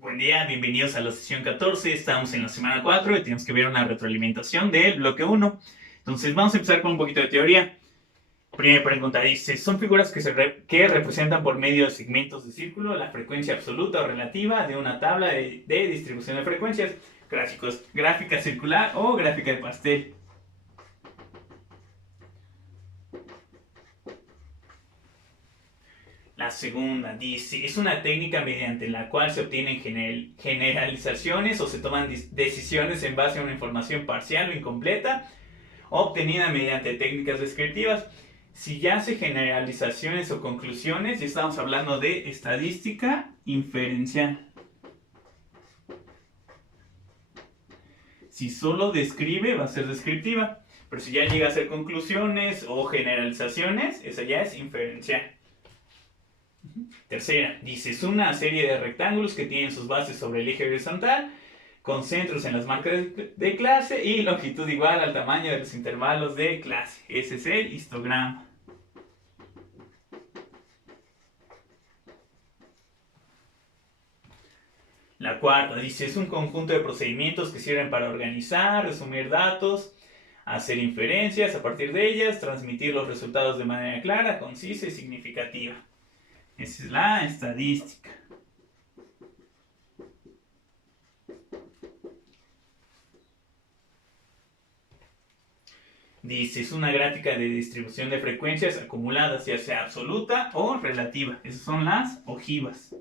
Buen día, bienvenidos a la sesión 14. Estamos en la semana 4 y tenemos que ver una retroalimentación del bloque 1. Entonces vamos a empezar con un poquito de teoría. Primera pregunta dice, ¿son figuras que representan por medio de segmentos de círculo la frecuencia absoluta o relativa de una tabla de distribución de frecuencias? Gráfica circular o gráfica de pastel. La segunda dice, es una técnica mediante la cual se obtienen generalizaciones o se toman decisiones en base a una información parcial o incompleta obtenida mediante técnicas descriptivas. Si ya hace generalizaciones o conclusiones, ya estamos hablando de estadística inferencial. Si solo describe, va a ser descriptiva. Pero si ya llega a hacer conclusiones o generalizaciones, esa ya es inferencial. Tercera, dice, es una serie de rectángulos que tienen sus bases sobre el eje horizontal, con centros en las marcas de clase y longitud igual al tamaño de los intervalos de clase. Ese es el histograma. La cuarta dice, es un conjunto de procedimientos que sirven para organizar, resumir datos, hacer inferencias a partir de ellas, transmitir los resultados de manera clara, concisa y significativa. Esa es la estadística. Dice, es una gráfica de distribución de frecuencias acumuladas, ya sea absoluta o relativa. Esas son las ojivas.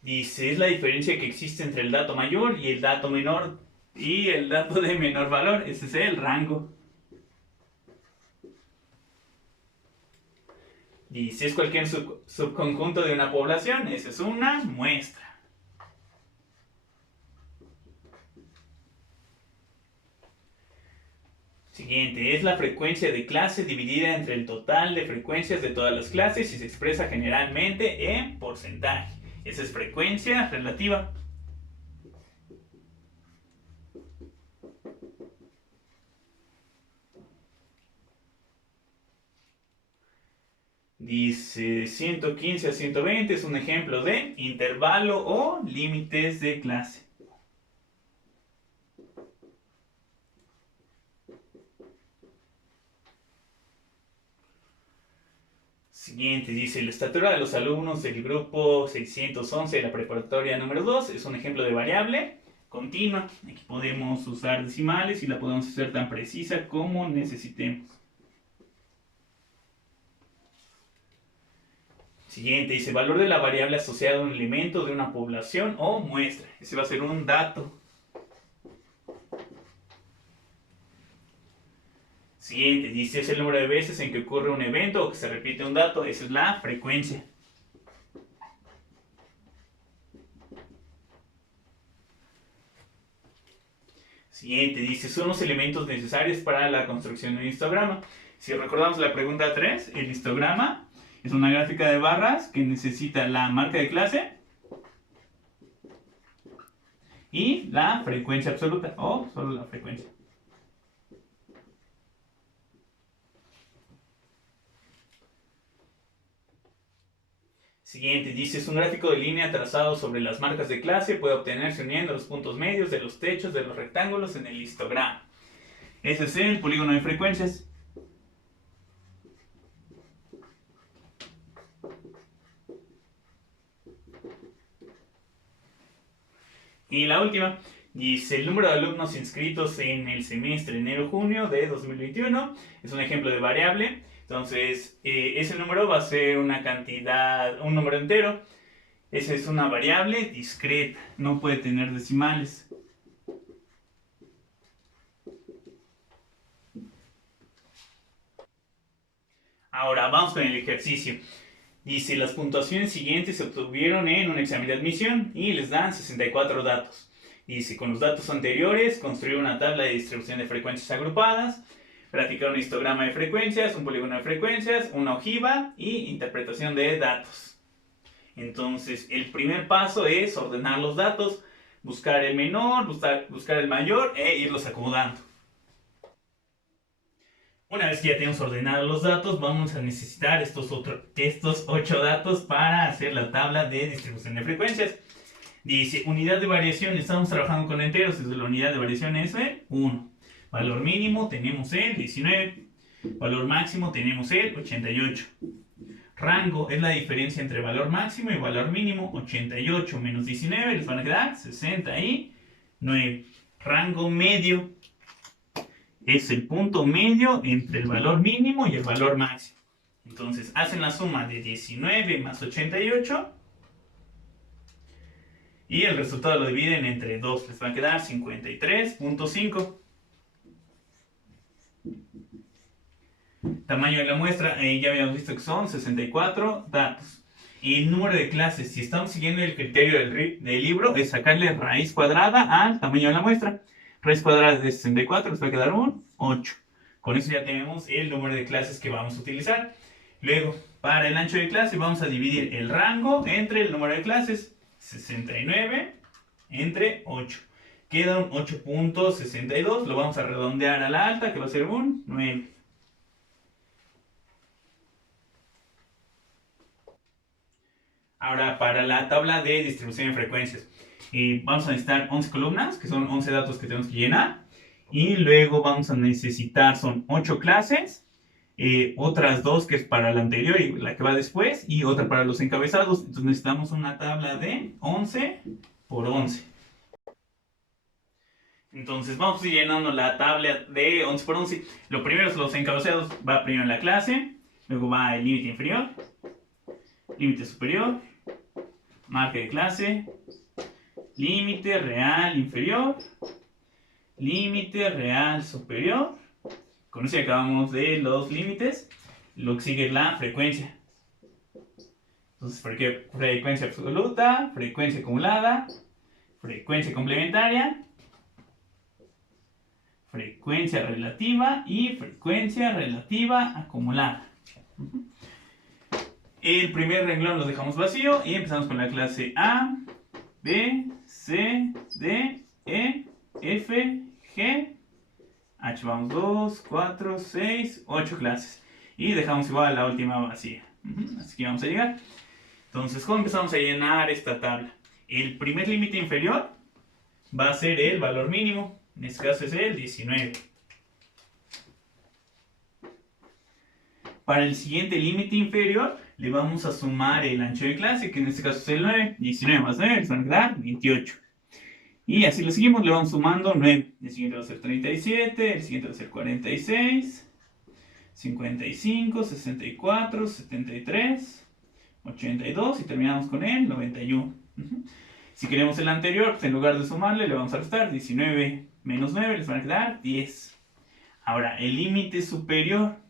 Dice, es la diferencia que existe entre el dato mayor y el dato menor y el dato de menor valor. Ese es el rango. Dice, es cualquier subconjunto de una población. Esa es una muestra. Siguiente, es la frecuencia de clase dividida entre el total de frecuencias de todas las clases y se expresa generalmente en porcentaje. Esa es frecuencia relativa. Dice 115 a 120 es un ejemplo de intervalo o límites de clase. Siguiente, dice, la estatura de los alumnos del grupo 611 de la preparatoria número 2 es un ejemplo de variable continua. Aquí podemos usar decimales y la podemos hacer tan precisa como necesitemos. Siguiente, dice, valor de la variable asociada a un elemento de una población o muestra. Ese va a ser un dato. Siguiente, dice, es el número de veces en que ocurre un evento o que se repite un dato. Esa es la frecuencia. Siguiente, dice, son los elementos necesarios para la construcción de un histograma. Si recordamos la pregunta 3, el histograma es una gráfica de barras que necesita la marca de clase y la frecuencia absoluta, o solo la frecuencia. Siguiente, dice, es un gráfico de línea trazado sobre las marcas de clase, puede obtenerse uniendo los puntos medios de los techos de los rectángulos en el histograma. Ese es el polígono de frecuencias. Y la última, dice, el número de alumnos inscritos en el semestre enero-junio de 2021 es un ejemplo de variable. Entonces, ese número va a ser una cantidad, un número entero. Esa es una variable discreta, no puede tener decimales. Ahora, vamos con el ejercicio. Dice, las puntuaciones siguientes se obtuvieron en un examen de admisión y les dan 64 datos. Dice, con los datos anteriores, construir una tabla de distribución de frecuencias agrupadas, graficar un histograma de frecuencias, un polígono de frecuencias, una ojiva y interpretación de datos. Entonces, el primer paso es ordenar los datos, buscar el menor, buscar el mayor e irlos acomodando. Una vez que ya tenemos ordenados los datos, vamos a necesitar estos 8 datos para hacer la tabla de distribución de frecuencias. Dice, unidad de variación, estamos trabajando con enteros, entonces la unidad de variación es el 1. Valor mínimo tenemos el 19. Valor máximo tenemos el 88. Rango es la diferencia entre valor máximo y valor mínimo. 88 menos 19 les van a quedar 69. Rango medio es el punto medio entre el valor mínimo y el valor máximo. Entonces hacen la suma de 19 más 88 y el resultado lo dividen entre 2. Les va a quedar 53.5. Tamaño de la muestra, ya habíamos visto que son 64 datos. Y el número de clases, si estamos siguiendo el criterio del libro, es sacarle raíz cuadrada al tamaño de la muestra. Raíz cuadrada de 64 les va a quedar un 8. Con eso ya tenemos el número de clases que vamos a utilizar. Luego, para el ancho de clase vamos a dividir el rango entre el número de clases. 69 entre 8. Queda un 8.62. Lo vamos a redondear a la alta, que va a ser un 9. Ahora, para la tabla de distribución de frecuencias, vamos a necesitar 11 columnas, que son 11 datos que tenemos que llenar. Y luego vamos a necesitar, son 8 clases, otras 2 que es para la anterior y la que va después, y otra para los encabezados. Entonces necesitamos una tabla de 11 por 11. Entonces vamos a ir llenando la tabla de 11 por 11. Lo primero es los encabezados, va primero en la clase, luego va el límite inferior, límite superior, marca de clase, límite real inferior, límite real superior. Con eso ya acabamos de los límites. Lo que sigue es la frecuencia. Entonces, frecuencia absoluta, frecuencia acumulada, frecuencia complementaria, frecuencia relativa y frecuencia relativa acumulada. El primer renglón lo dejamos vacío y empezamos con la clase A, B, C, D, E, F, G, H. Vamos 2, 4, 6, 8 clases. Y dejamos igual la última vacía. Así que vamos a llegar. Entonces, ¿cómo empezamos a llenar esta tabla? El primer límite inferior va a ser el valor mínimo. En este caso es el 19. Para el siguiente límite inferior le vamos a sumar el ancho de clase, que en este caso es el 9. 19 más 9 les van a quedar 28. Y así lo seguimos, le vamos sumando 9. El siguiente va a ser 37, el siguiente va a ser 46, 55, 64, 73, 82 y terminamos con el 91. Si queremos el anterior, pues en lugar de sumarle le vamos a restar 19 menos 9, les van a quedar 10. Ahora, el límite superior.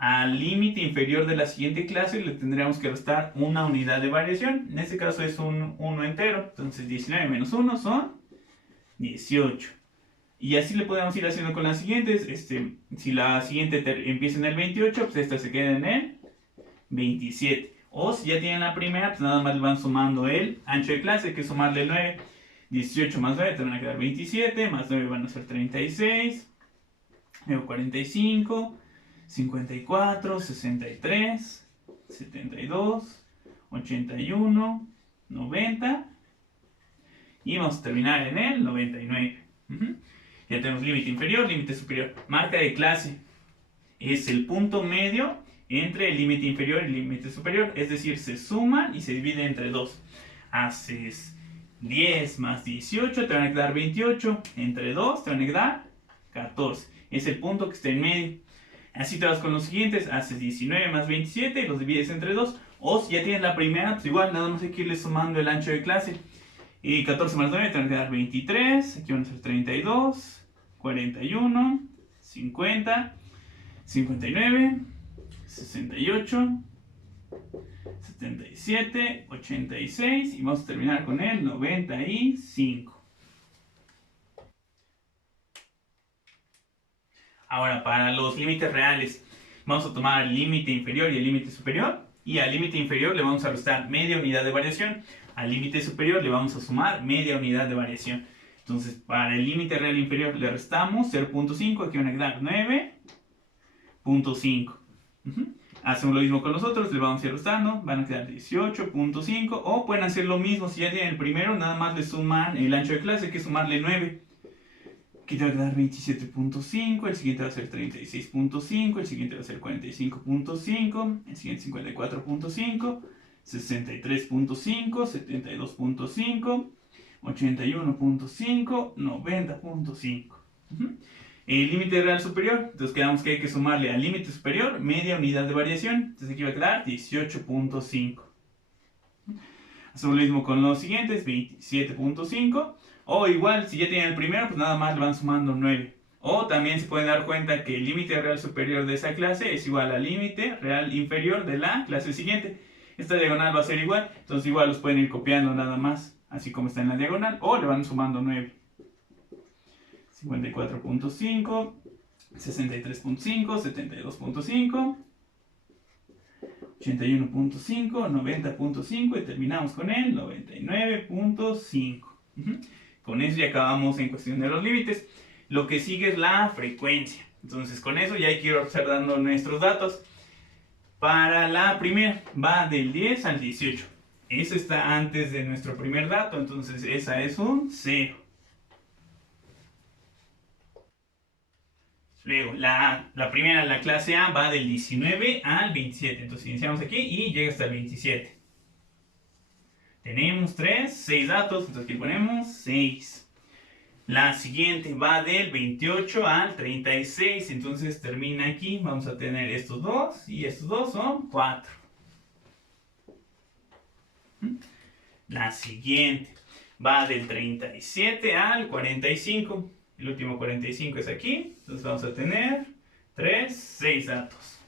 Al límite inferior de la siguiente clase le tendríamos que restar una unidad de variación. En este caso es un 1 entero. Entonces 19 menos 1 son 18. Y así le podemos ir haciendo con las siguientes. Si la siguiente empieza en el 28, pues esta se queda en el 27. O si ya tienen la primera, pues nada más le van sumando el ancho de clase, que es sumarle el 9. 18 más 9 te van a quedar 27, más 9 van a ser 36, luego 45, 54, 63, 72, 81, 90 y vamos a terminar en el 99. Ya tenemos límite inferior, límite superior. Marca de clase es el punto medio entre el límite inferior y el límite superior, es decir, se suman y se divide entre 2. Haces 10 más 18, te van a quedar 28, entre 2 te van a quedar 14. Es el punto que está en medio. Así te vas con los siguientes, haces 19 más 27 y los divides entre 2. O si ya tienes la primera, pues igual nada más hay que irle sumando el ancho de clase. Y 14 más 9 te van a quedar 23, aquí van a ser 32, 41, 50, 59, 68, 77, 86 y vamos a terminar con el 95. Ahora, para los límites reales, vamos a tomar el límite inferior y el límite superior. Y al límite inferior le vamos a restar media unidad de variación. Al límite superior le vamos a sumar media unidad de variación. Entonces, para el límite real inferior le restamos 0.5, aquí van a quedar 9. 18.5. Hacemos lo mismo con los otros, le vamos a ir restando, van a quedar 18.5, o pueden hacer lo mismo, si ya tienen el primero, nada más le suman el ancho de clase, que es sumarle 9. Aquí te va a quedar 27.5, el siguiente va a ser 36.5, el siguiente va a ser 45.5, el siguiente 54.5, 63.5, 72.5, 81.5, 90.5. El límite real superior, entonces quedamos que hay que sumarle al límite superior media unidad de variación, entonces aquí va a quedar 18.5. Hacemos lo mismo con los siguientes, 27.5, o igual, si ya tienen el primero, pues nada más le van sumando 9. O también se pueden dar cuenta que el límite real superior de esa clase es igual al límite real inferior de la clase siguiente. Esta diagonal va a ser igual, entonces igual los pueden ir copiando nada más, así como está en la diagonal, o le van sumando 9. 54.5, 63.5, 72.5, 81.5, 90.5 y terminamos con el 99.5. Con eso ya acabamos en cuestión de los límites. Lo que sigue es la frecuencia. Entonces con eso ya quiero estar dando nuestros datos. Para la primera va del 10 al 18. Eso está antes de nuestro primer dato, entonces esa es un 0. Luego, la primera, la clase A, va del 19 al 27. Entonces iniciamos aquí y llega hasta el 27. Tenemos 6 datos, entonces aquí ponemos 6. La siguiente va del 28 al 36, entonces termina aquí. Vamos a tener estos dos y estos dos son 4. La siguiente va del 37 al 45. El último 45 es aquí, entonces vamos a tener 6 datos.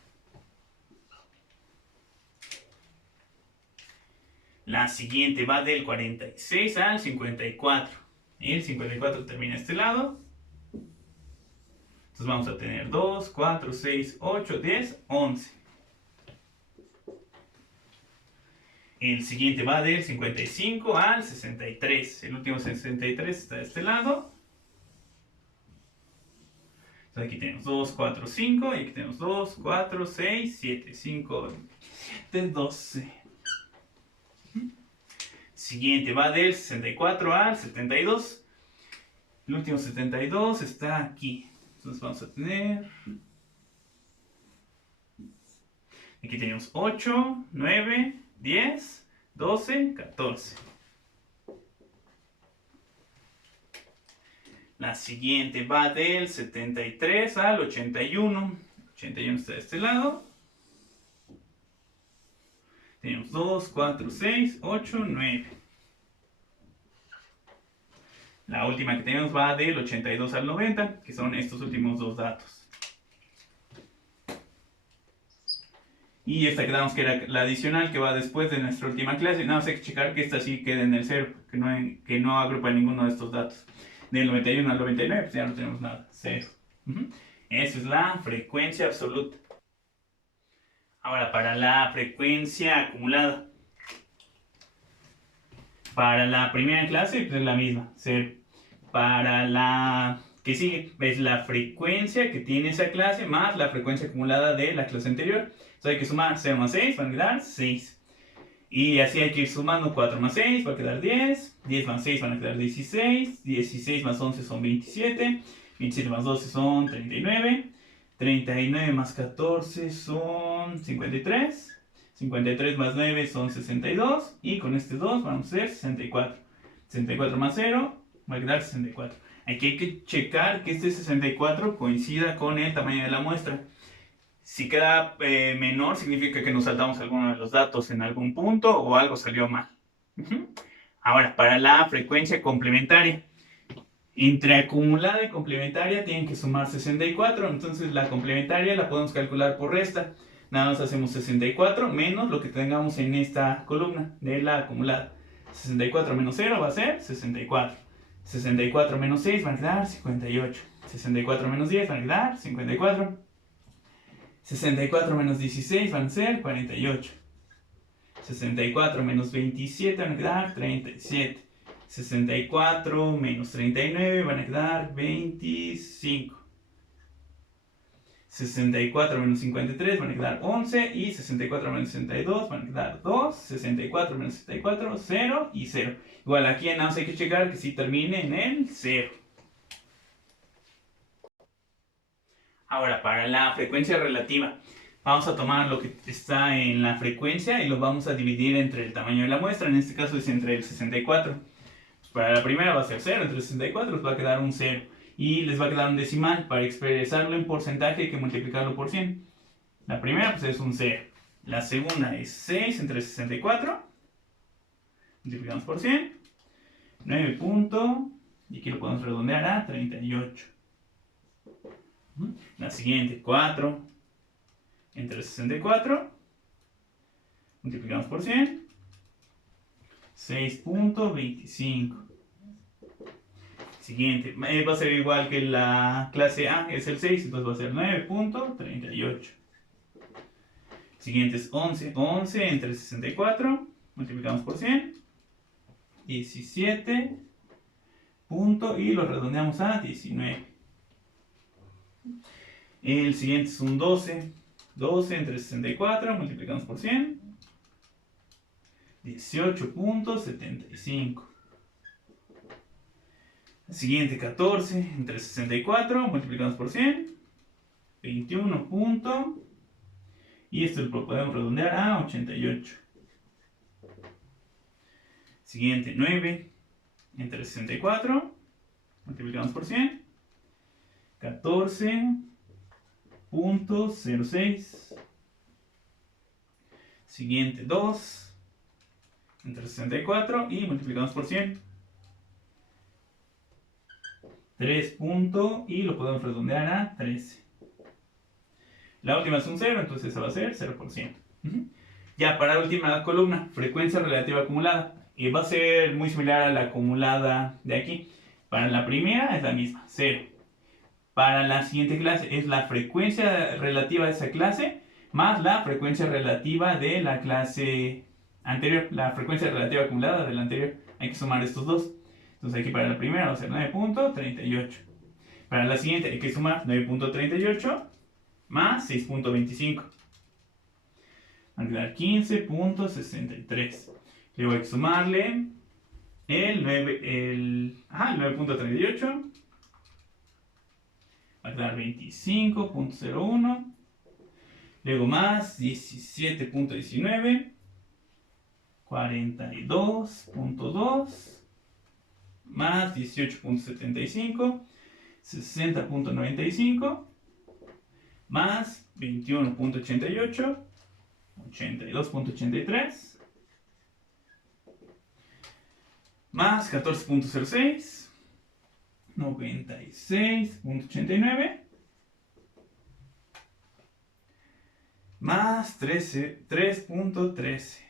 La siguiente va del 46 al 54. El 54 termina a este lado. Entonces vamos a tener 2, 4, 6, 8, 10, 11. El siguiente va del 55 al 63. El último 63 está de este lado. Entonces aquí tenemos 2, 4, 5. Y aquí tenemos 2, 4, 6, 7, 5, 7, 12. Siguiente va del 64 al 72. El último 72 está aquí. Entonces vamos a tener... Aquí tenemos 8, 9, 10, 12, 14. La siguiente va del 73 al 81. 81 está de este lado. Tenemos 2, 4, 6, 8, 9. La última que tenemos va del 82 al 90, que son estos últimos dos datos. Y esta quedamos que era la adicional que va después de nuestra última clase. Nada más hay que checar que esta sí quede en el 0, que no agrupa ninguno de estos datos. Del 91 al 99, pues ya no tenemos nada, 0. Esa es la frecuencia absoluta. Ahora, para la frecuencia acumulada. Para la primera clase, pues es la misma, 0. Para la que sigue, es la frecuencia que tiene esa clase más la frecuencia acumulada de la clase anterior. Entonces hay que sumar 0 más 6, van a quedar 6. Y así hay que ir sumando 4 más 6, va a quedar 10. 10 más 6 van a quedar 16. 16 más 11 son 27. 27 más 12 son 39. 39 más 14 son 53. 53 más 9 son 62. Y con este 2 vamos a hacer 64. 64 más 0 va a quedar 64. Aquí hay que checar que este 64 coincida con el tamaño de la muestra. Si queda menor, significa que nos saltamos alguno de los datos en algún punto o algo salió mal. Ahora, para la frecuencia complementaria. Entre acumulada y complementaria tienen que sumar 64. Entonces la complementaria la podemos calcular por resta. Nada más hacemos 64 menos lo que tengamos en esta columna de la acumulada. 64 menos 0 va a ser 64. 64 menos 6 van a quedar 58. 64 menos 10 van a quedar 54. 64 menos 16 van a ser 48. 64 menos 27 van a quedar 37. 64 menos 39 van a quedar 25. 64 menos 53 van a quedar 11 y 64 menos 62 van a quedar 2, 64 menos 64, 0 y 0. Igual aquí en nada más hay que checar que sí termine en el 0. Ahora, para la frecuencia relativa, vamos a tomar lo que está en la frecuencia y lo vamos a dividir entre el tamaño de la muestra. En este caso es entre el 64. Pues para la primera va a ser 0, entre 64 les va a quedar un 0. Y les va a quedar un decimal. Para expresarlo en porcentaje hay que multiplicarlo por 100. La primera pues es un 0. La segunda es 6 entre 64. Multiplicamos por 100. 9 punto. Y aquí lo podemos redondear a 38. La siguiente, 4 entre 64. Multiplicamos por 100. 6.25. Siguiente, va a ser igual que la clase A, es el 6, entonces va a ser 9.38. Siguiente es 11. 11 entre 64. Multiplicamos por 100. 17. Punto, y lo redondeamos a 19. El siguiente es un 12. 12 entre 64. Multiplicamos por 100. 18.75. Siguiente, 14 entre 64, multiplicamos por 100, 21 punto, y esto lo podemos redondear a 88. Siguiente, 9 entre 64, multiplicamos por 100, 14.06. Siguiente, 2 entre 64 y multiplicamos por 100. 3 punto, y lo podemos redondear a 13. La última es un 0, entonces esa va a ser 0%. Ya para la última columna, frecuencia relativa acumulada. Va a ser muy similar a la acumulada de aquí. Para la primera es la misma, 0. Para la siguiente clase es la frecuencia relativa de esa clase más la frecuencia relativa de la clase anterior. La frecuencia relativa acumulada de la anterior. Hay que sumar estos dos. Entonces aquí para la primera va a ser 9.38. Para la siguiente hay que sumar 9.38 más 6.25. Va a quedar 15.63. Luego hay que sumarle el 9.38. Va a quedar 25.01. Luego más 17.19. 42.2. Más 18.75, 60.95, más 21.88, 82.83, más 14.06, 96.89, más 3.13.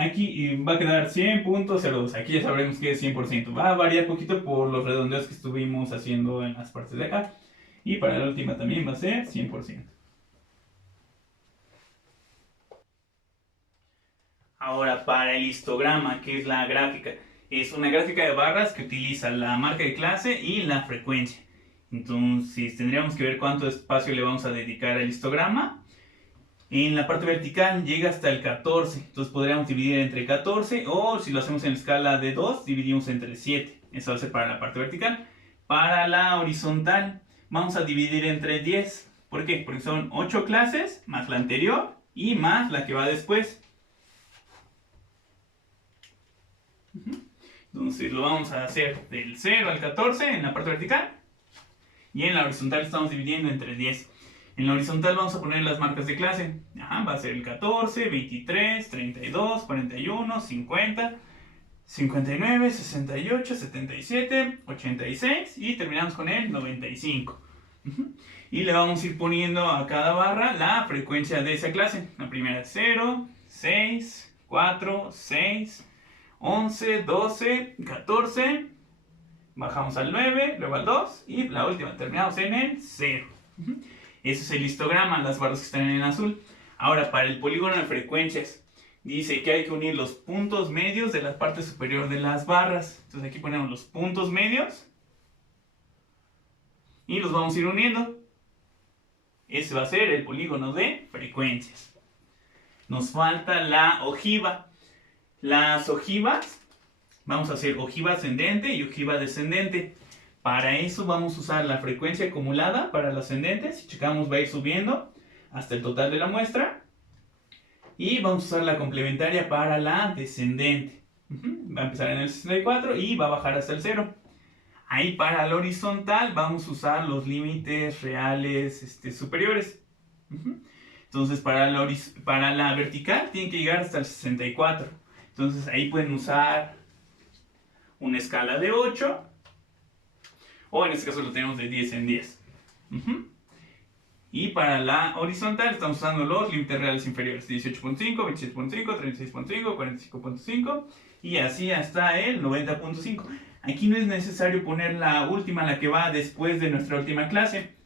Aquí va a quedar 100.02. Aquí ya sabremos que es 100%. Va a variar poquito por los redondeos que estuvimos haciendo en las partes de acá. Y para la última también va a ser 100%. Ahora para el histograma, que es la gráfica. Es una gráfica de barras que utiliza la marca de clase y la frecuencia. Entonces tendríamos que ver cuánto espacio le vamos a dedicar al histograma. En la parte vertical llega hasta el 14, entonces podríamos dividir entre 14, o si lo hacemos en escala de 2, dividimos entre 7. Eso va a ser para la parte vertical. Para la horizontal vamos a dividir entre 10. ¿Por qué? Porque son 8 clases, más la anterior y más la que va después. Entonces lo vamos a hacer del 0 al 14 en la parte vertical. Y en la horizontal estamos dividiendo entre 10. En la horizontal vamos a poner las marcas de clase. Va a ser el 14, 23, 32, 41, 50, 59, 68, 77, 86 y terminamos con el 95. Y le vamos a ir poniendo a cada barra la frecuencia de esa clase. La primera es 0, 6, 4, 6, 11, 12, 14. Bajamos al 9, luego al 2 y la última terminamos en el 0. Ese es el histograma, las barras que están en azul. Ahora, para el polígono de frecuencias, dice que hay que unir los puntos medios de la parte superior de las barras. Entonces aquí ponemos los puntos medios y los vamos a ir uniendo. Ese va a ser el polígono de frecuencias. Nos falta la ojiva. Las ojivas, vamos a hacer ojiva ascendente y ojiva descendente. Para eso vamos a usar la frecuencia acumulada para la ascendente. Si checamos va a ir subiendo hasta el total de la muestra. Y vamos a usar la complementaria para la descendente. Va a empezar en el 64 y va a bajar hasta el 0. Ahí para la horizontal vamos a usar los límites reales superiores. Entonces para la vertical tiene que llegar hasta el 64. Entonces ahí pueden usar una escala de 8. O en este caso lo tenemos de 10 en 10. Y para la horizontal estamos usando los límites reales inferiores. 18.5, 27.5, 36.5, 45.5 y así hasta el 90.5. Aquí no es necesario poner la última, la que va después de nuestra última clase.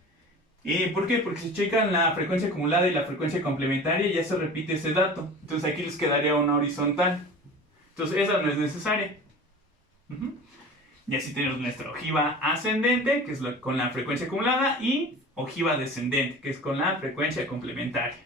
¿Por qué? Porque si checan la frecuencia acumulada y la frecuencia complementaria ya se repite ese dato. Entonces aquí les quedaría una horizontal. Entonces esa no es necesaria. Y así tenemos nuestra ojiva ascendente, que es con la frecuencia acumulada, y ojiva descendente, que es con la frecuencia complementaria.